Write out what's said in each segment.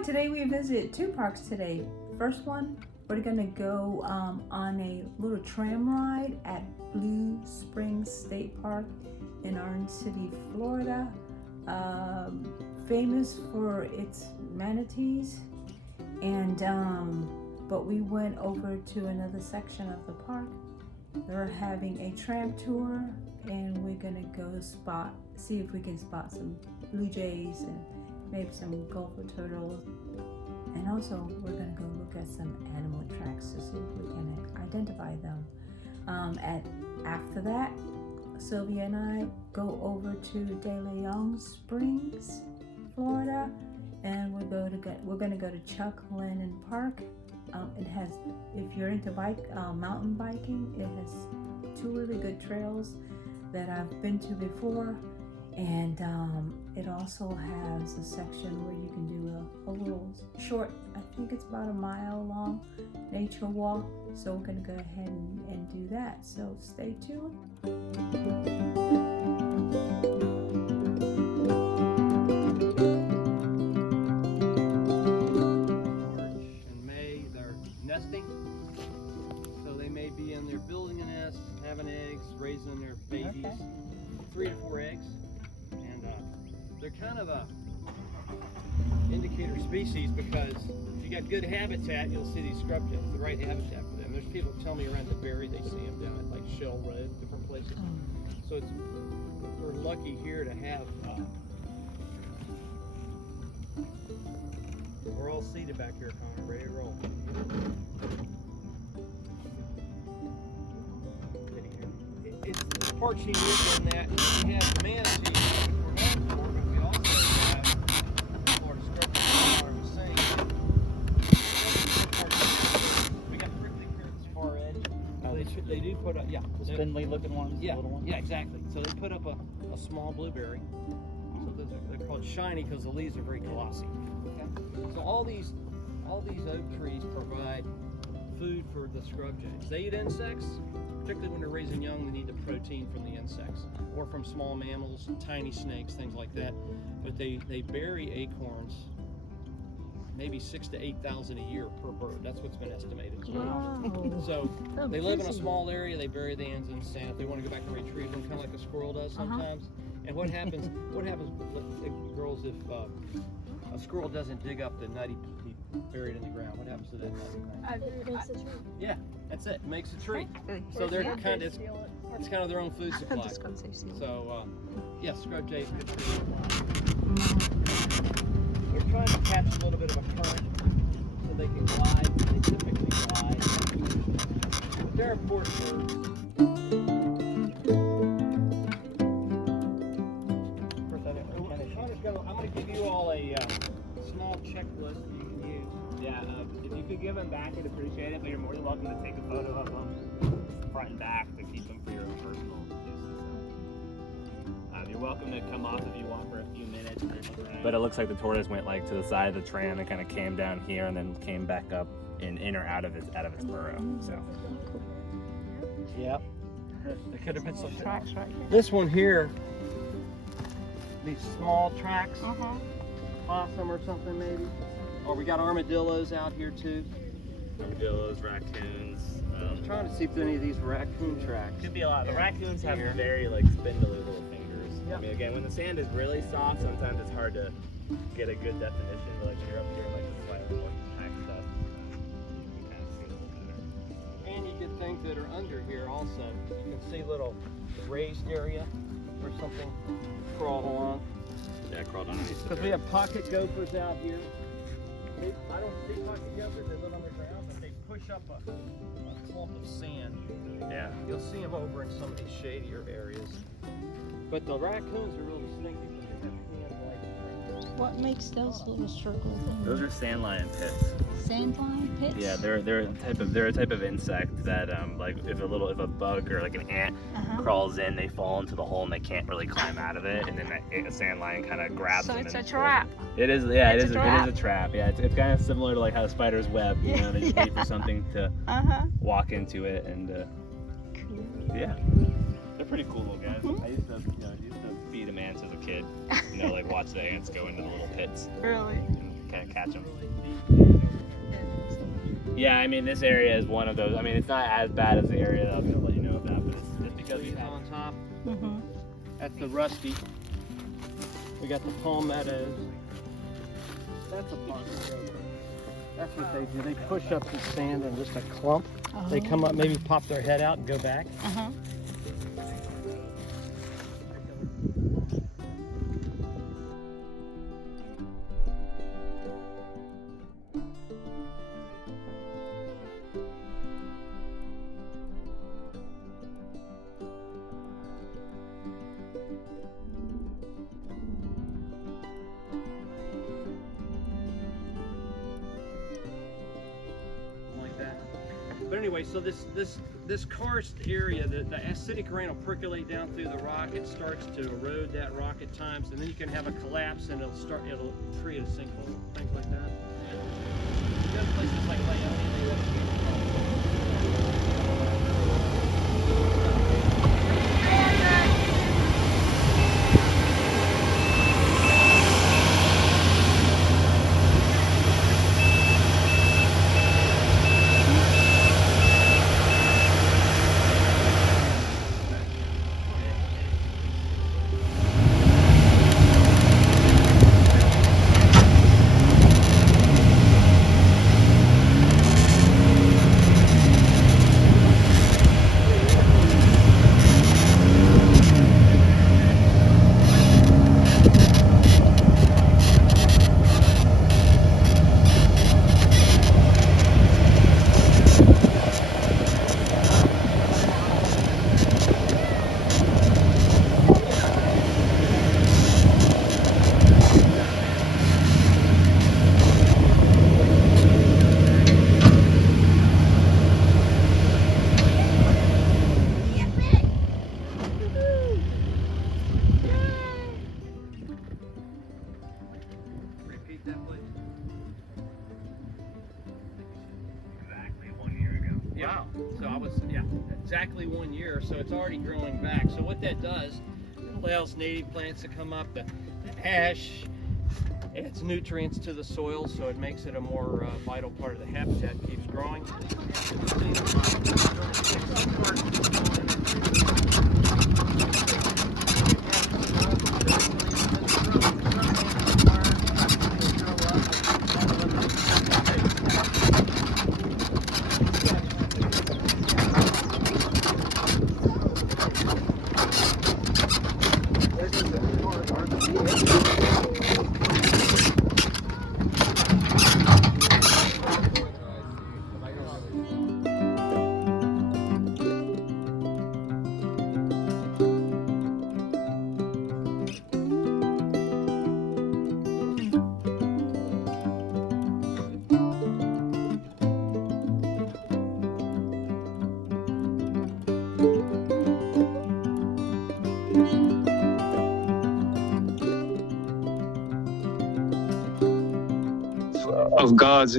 Hi, today we visit two parks today. First one, we're gonna go on a little tram ride at Blue Springs State Park in Orange City, Florida. Famous for its manatees, and but we went over to another section of the park. They're having a tram tour, and we're gonna go see if we can spot some blue jays and maybe some gopher turtles. And also we're gonna go look at some animal tracks to see if we can identify them. After that, Sylvia and I go over to DeLeon Springs, Florida, and we're gonna go to Chuck Lennon Park. It has, if you're into mountain biking, it has two really good trails that I've been to before, and it also has a section where you can do a little short, I think it's about a mile long, nature walk. So we're gonna go ahead and do that. So stay tuned. So they may be in there building a nest, having eggs, raising their babies, 3 to 4 eggs, and they're kind of a indicator species because if you got good habitat, you'll see these scrub jays, the right habitat for them. There's people tell me around the Berry they see them down at like Shell Road, different places. So we're lucky here to have. We're all seated back here, Connor, ready to roll. It's park's unique in that we have the manatees, which we're known for, but we also have Florida scrub jays are the same. We got prickly pear at this far edge. They do put up, the spindly looking ones, yeah, the little ones. Yeah, exactly. So they put up a small blueberry. So they're called shiny because the leaves are very glossy. Okay. So all these oak trees provide food for the scrub jays. They eat insects, particularly when they're raising young. They need the protein from the insects or from small mammals, tiny snakes, things like that. But they bury acorns, maybe 6,000 to 8,000 a year per bird. That's what's been estimated. Wow. So they live in a small area. They bury the ends in sand. If they want to go back and retrieve them, kind of like a squirrel does sometimes. And what happens? Girls, if a squirrel doesn't dig up the nut he buried in the ground, what happens to that nut? It makes a tree. Yeah, that's it. It makes a tree. So they're kind of, it's kind of their own food supply. So yeah, scrub jays, good tree. They're trying to catch a little bit of a current so they can glide. They typically glide. But they're important birds. I'm going to give you all a small checklist you can use. Yeah, if you could give them back, I'd appreciate it, but you're more than welcome to take a photo of them front and back to keep them for your own personal uses. You're welcome to come off if you want for a few minutes. But it looks like the tortoise went like to the side of the tram and kind of came down here and then came back up in or out of its burrow. So. Yep. There could have been some Tracks right here. This one here, these small tracks, possum or something maybe. Or we got armadillos out here too. Armadillos, raccoons. I was trying to see if any of these raccoon tracks. Could be a lot. The raccoons have very spindly little fingers. Yep. I mean, again, when the sand is really soft, sometimes it's hard to get a good definition. But like you're up here, like the slightly more compact stuff, you can kind of see a little better. And you can think that are under here also. You can see little raised area or something crawl along. Yeah, crawled on. Because we have pocket gophers out here. I don't see pocket gophers, they live on the ground, but they push up a clump of sand. Yeah. You'll see them over in some of these shadier areas. But the raccoons are really sneaky because they have hands like. What makes those little circles? Those are sand lion pits. Sandline pits? Yeah, they're a type of insect that like if a bug or like an ant crawls in, they fall into the hole and they can't really climb out of it, and then a sand lion kind of grabs them. So it's a and trap. It is, yeah, It's it is a trap. Yeah, it's kind of similar to like how a spider's web. You know, they just wait for something to walk into it, and yeah, they're pretty cool little guys. I used to feed them ants as a kid. You know, like watch the ants go into the little pits. Really? kind of catch them. Yeah, I mean, this area is one of those. I mean, it's not as bad as the area that I was going to let you know about, but it's because we have on top. Mm-hmm. That's the rusty. We got the palmettos. That's a park. That's what they do. They push up the sand in just a clump. They come up, maybe pop their head out and go back. Uh-huh. But anyway, so this karst area, the acidic rain will percolate down through the rock. It starts to erode that rock at times, and then you can have a collapse, and it'll create a sinkhole, things like that. There's places like Wow. So I was, exactly 1 year. So it's already growing back. So what that does, it allows native plants to come up. The ash adds nutrients to the soil, so it makes it a more vital part of the habitat. Keeps growing.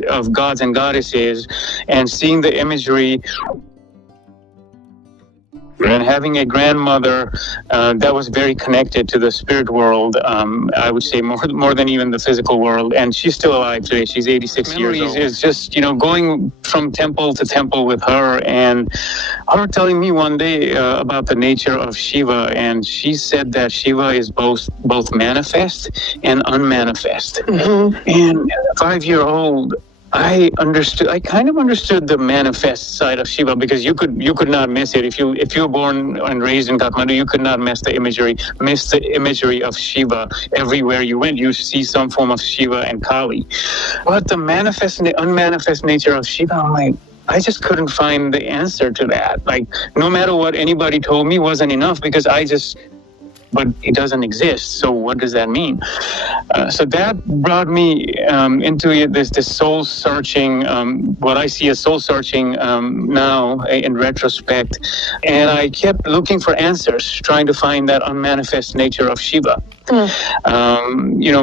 Of gods and goddesses, and seeing the imagery and having a grandmother that was very connected to the spirit world, I would say more than even the physical world. And she's still alive today. She's 86 years old. It's just, going from temple to temple with her, and her telling me one day about the nature of Shiva, and she said that Shiva is both manifest and unmanifest. Mm-hmm. And 5-year-old, I kind of understood the manifest side of Shiva, because you could not miss it. If you were born and raised in Kathmandu, you could not miss the imagery of Shiva. Everywhere you went, you see some form of Shiva and Kali. But the manifest and the unmanifest nature of Shiva, I'm like, I just couldn't find the answer to that. Like, no matter what anybody told me wasn't enough, because but it doesn't exist. So what does that mean? So that brought me into this soul searching, what I see as soul searching now in retrospect. And I kept looking for answers, trying to find that unmanifest nature of Shiva.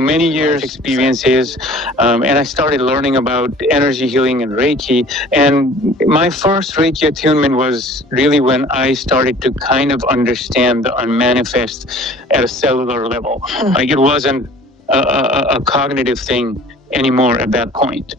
Many years experiences, and I started learning about energy healing and Reiki. And my first Reiki attunement was really when I started to kind of understand the unmanifest at a cellular level. Like, it wasn't a cognitive thing anymore at that point.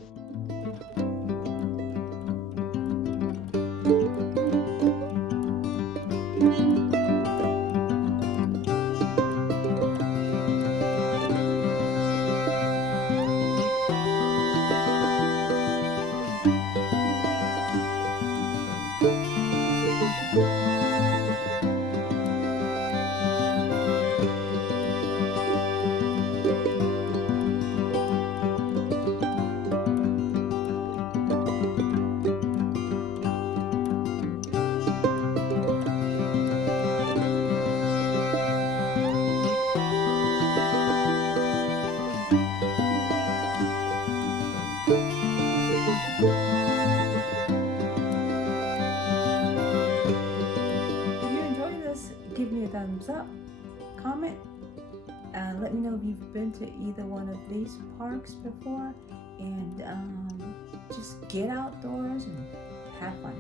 Give me a thumbs up, comment, and let me know if you've been to either one of these parks before, and just get outdoors and have fun.